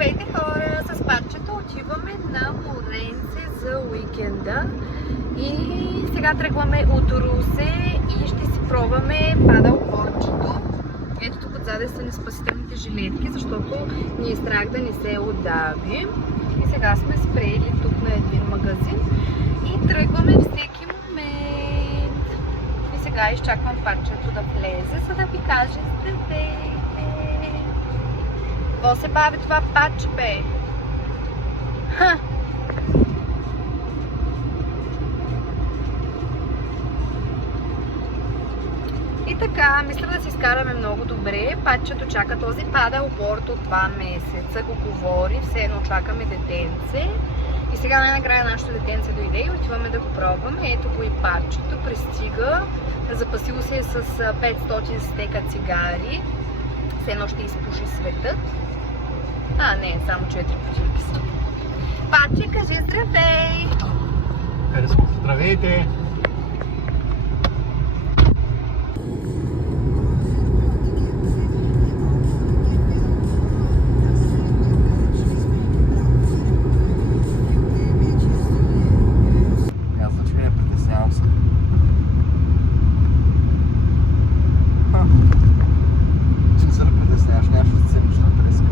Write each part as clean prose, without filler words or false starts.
Здравейте хора! С пачето отиваме на Моренце за уикенда и сега тръгваме от Русе и ще си пробваме падалборчето. Ето тук отзаде са ни спасителните жилетки, защото ни е страх да не се отдави. И сега сме спрели тук на един магазин и тръгваме всеки момент. И сега изчаквам пачето да влезе, за да ви каже здравейте! Какво се бави това паче, бе? Ха! И така, мисля да си изкараме много добре. Пачето чака този падалборд от 2 месеца, го говори, все едно чакаме детенце. И сега най-накрая нашето детенце дойде и отиваме да го пробваме. Ето го и пачето, пристига. Запасило се с 500 стека цигари. Все едно ще изпуши светът. А, не, само 4 бутилки са. Паче, кажи здравей! Здравейте! Аз значение притеснявам се. Че се ли притесняваш? Нямаш сценична треска.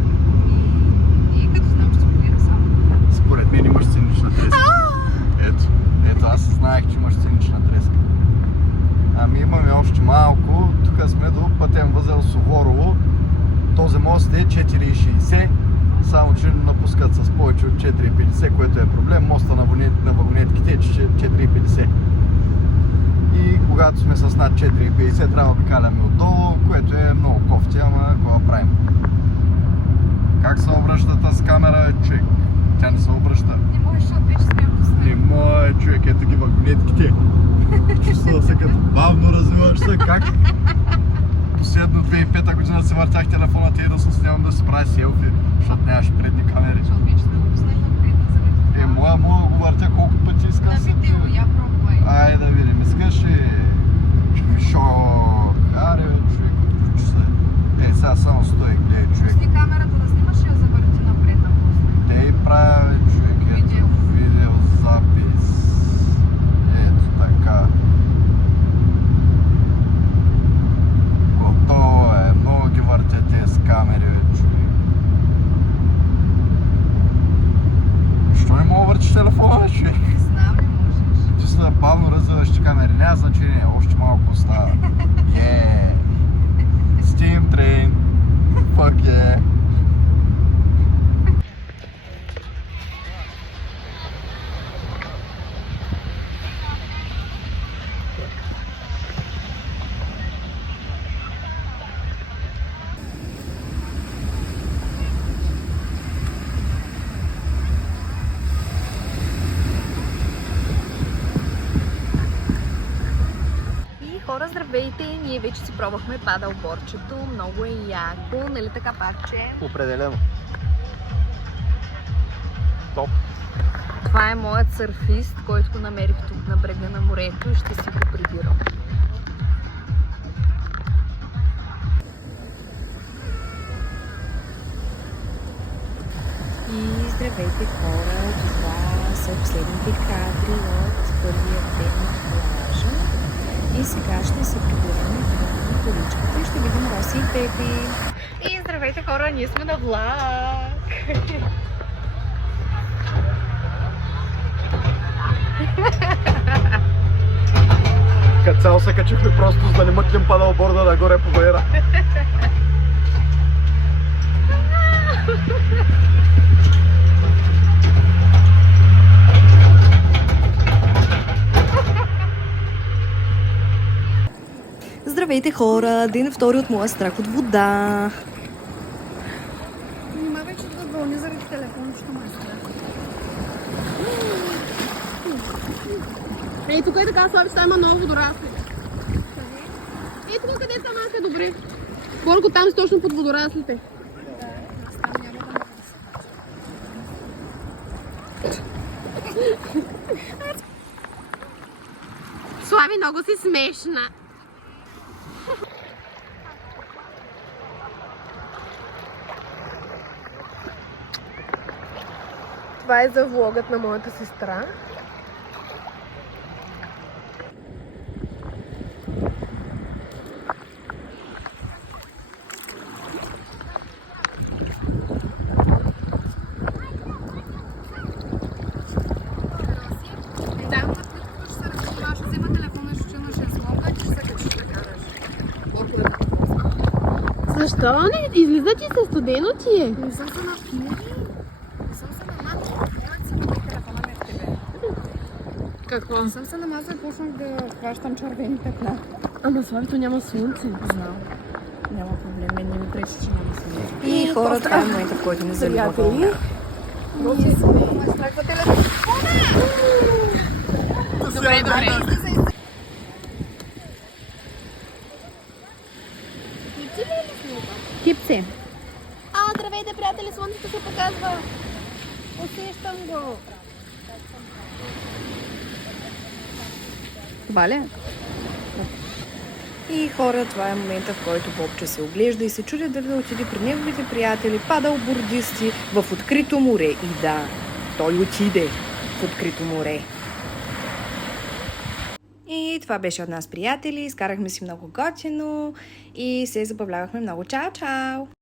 И като знам, ще споделя само. Според мен имаш сценична треска. Ето, аз знаех, че имаш сценична треска. Ами имаме още малко. Тук сме до пътен възел Суворово. Този мост е 4,60, само че напускат с повече от 4,50, което е проблем. Моста на вагонетките е 4,50. И когато сме с над 4,50 трябва да обикаляме отдолу, което е много кофти, ама какво да правим. Как се обръща тази камера, човек? Тя не се обръща. Не можеш, защото вече сме отпуснали. Не може, човек, ето ги вагонетките. Чувствам се като бавно развиваш се, как? Последно 2005 година си въртях телефона и да се снимам да си прави селфи, защото нямаш предни камери. Защото вече сме отпуснали напредна заради това. Мога да го въртя колко пъти искам. На видео, я пробвай. Айде да видим, искаш ли? Шок! Аре, човек, отключи се. Сега само стой, гледай, човек. Пусни камерата да снимаш и я завърти напред на пусне. Те и правя, човек, ето, видеозапис. Ето така. Готово е, много ги въртя тези камери, човек. Що не мога да въртиш телефона, човек? Не знам, не можеш. Ти си да бавно развиваш камери, няма значение, още малко остава. Steam Train. Fuck yeah. Хора, здравейте! Ние вече си пробвахме падалборчето. Много е яко, нали така, паче? Определено. Топ. Това е моят сърфист, който го намерих тук на брега на морето и ще си го прибирам. И здравейте хора! Това са последните кадри от първия ден на плажа. И сега ще се прибираме към количката и ще видим Роси и Пепи. И здравейте хора, ние сме на влак! Като цяло се качихме просто за да не мъкнем падалборда нагоре по баера. Здравейте хора! Ден втори от моя страх от вода. Нима вече да вълня заради телефон, що ме е страх. Ей, тук е така слабища, има много водорасли. Ей, тук къде са малка, добре. Горко там си точно под водораслите. Слави, много си смешна. Това е за влогът на моята сестра. Защо не? Излиза ти се, студено ти е. Не съм се напили. Не съм се намазала. Няма да се намери телефона ми в тебе. Какво? Не съм се намазала и почнах да хващам червени петна. Ама славито няма слънце. Знам. Няма проблем. Мен не ми пречи, че няма слънце. И хора, това е момента, в който не залива вълна. Ние сме страх за телефона. Добре, добре. Кипце. Здравейте, приятели, слънцето се показва. Усещам го. Валя? И хора, това е момента, в който Бобче се оглежда и се чуди дали да отиде при неговите приятели, падалбордисти в открито море. И да, той отиде в открито море. И това беше от нас, приятели. Изкарахме си много готино и се забавлявахме много. Чао, чао!